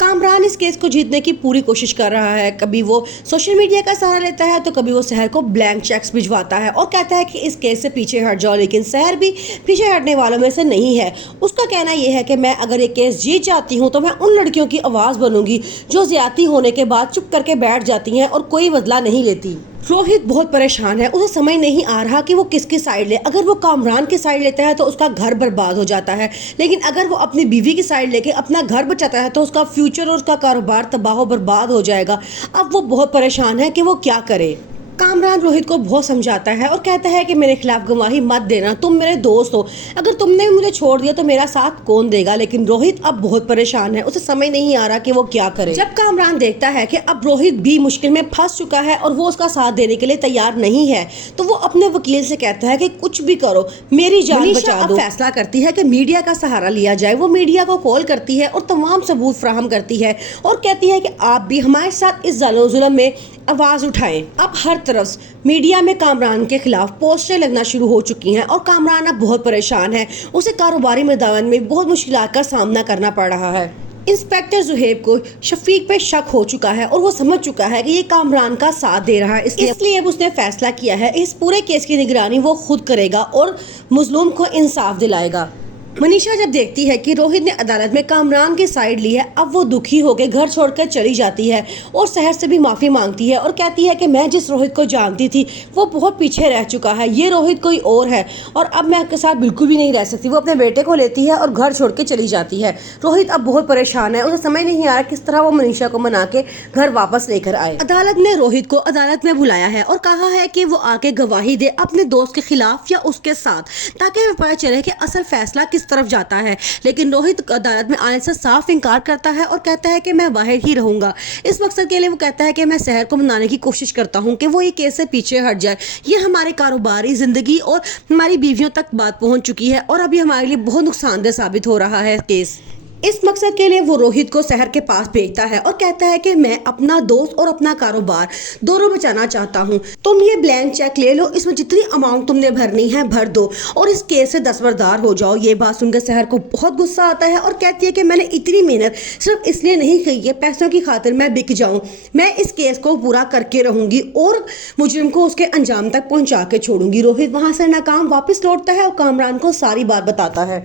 कामरान इस केस को जीतने की पूरी कोशिश कर रहा है। कभी वो सोशल मीडिया का सहारा लेता है तो कभी वो शहर को ब्लैंक चेक्स भिजवाता है और कहता है कि इस केस से पीछे हट जाओ, लेकिन शहर भी पीछे हटने वालों में से नहीं है। उसका कहना यह है कि मैं अगर ये केस जीत जाती हूँ तो मैं उन लड़कियों की आवाज़ बनूंगी जो ज्यादती होने के बाद चुप करके बैठ जाती हैं और कोई बदला नहीं लेती। रोहित बहुत परेशान है, उसे समझ नहीं आ रहा कि वो किसकी साइड ले। अगर वो कामरान की साइड लेता है तो उसका घर बर्बाद हो जाता है, लेकिन अगर वो अपनी बीवी की साइड लेके अपना घर बचाता है तो उसका फ्यूचर और उसका कारोबार तबाह बर्बाद हो जाएगा। अब वो बहुत परेशान है कि वो क्या करे। कामरान रोहित को बहुत समझाता है और कहता है कि मेरे खिलाफ गवाही मत देना, तुम मेरे दोस्त हो, अगर तुमने मुझे छोड़ दिया तो मेरा साथ कौन देगा। लेकिन रोहित अब बहुत परेशान है, उसे समझ नहीं आ रहा कि वो क्या करे। जब कामरान देखता है कि अब रोहित भी मुश्किल में फंस चुका है और वो उसका साथ देने के लिए तैयार नहीं है, तो वो अपने वकील से कहता है कि कुछ भी करो, मेरी जान बचा दो। फैसला करती है कि मीडिया का सहारा लिया जाए। वो मीडिया को कॉल करती है और तमाम सबूत फराहम करती है और कहती है कि आप भी हमारे साथ इस जुल्म में आवाज उठाएं। अब हर तरफ मीडिया में कामरान के खिलाफ पोस्टें लगना शुरू हो चुकी हैं और कामरान अब बहुत परेशान है। उसे कारोबारी मैदान में बहुत मुश्किलात का सामना करना पड़ रहा है। इंस्पेक्टर जुहेब को शफीक पे शक हो चुका है और वो समझ चुका है कि ये कामरान का साथ दे रहा है, इसलिए अब उसने फैसला किया है इस पूरे केस की निगरानी वो खुद करेगा और मुजलूम को इंसाफ दिलाएगा। मनीषा जब देखती है कि रोहित ने अदालत में कामरान की साइड ली है, अब वो दुखी होकर घर छोड़कर चली जाती है और शहर से भी माफ़ी मांगती है और कहती है कि मैं जिस रोहित को जानती थी वो बहुत पीछे रह चुका है, ये रोहित कोई और है और अब मैं आपके साथ बिल्कुल भी नहीं रह सकती। वो अपने बेटे को लेती है और घर छोड़ के चली जाती है। रोहित अब बहुत परेशान है, उसे समझ नहीं आ रहा किस तरह वो मनीषा को मना के घर वापस लेकर आए। अदालत ने रोहित को अदालत में बुलाया है और कहा है कि वो आके गवाही दे अपने दोस्त के खिलाफ या उसके साथ, ताकि हमें पता चले कि असल फैसला किस तरफ जाता है। लेकिन रोहित अदालत में आने से साफ इनकार करता है और कहता है कि मैं बाहर ही रहूंगा। इस मकसद के लिए वो कहता है कि मैं शहर को मनाने की कोशिश करता हूं कि वो ये केस से पीछे हट जाए। ये हमारे कारोबारी जिंदगी और हमारी बीवियों तक बात पहुंच चुकी है और अभी हमारे लिए बहुत नुकसानदेह साबित हो रहा है केस। इस मकसद के लिए वो रोहित को शहर के पास भेजता है और कहता है कि मैं अपना दोस्त और अपना कारोबार दोनों बचाना चाहता हूँ। तुम ये ब्लैंक चेक ले लो, इसमें जितनी अमाउंट तुमने भरनी है भर दो और इस केस से दस्तबरदार हो जाओ। ये बात सुनकर शहर को बहुत गुस्सा आता है और कहती है कि मैंने इतनी मेहनत सिर्फ इसलिए नहीं की है पैसों की खातिर मैं बिक जाऊँ। मैं इस केस को पूरा करके रहूंगी और मुजरिम को उसके अंजाम तक पहुँचा के छोड़ूंगी। रोहित वहाँ से नाकाम वापस लौटता है और कामरान को सारी बात बताता है।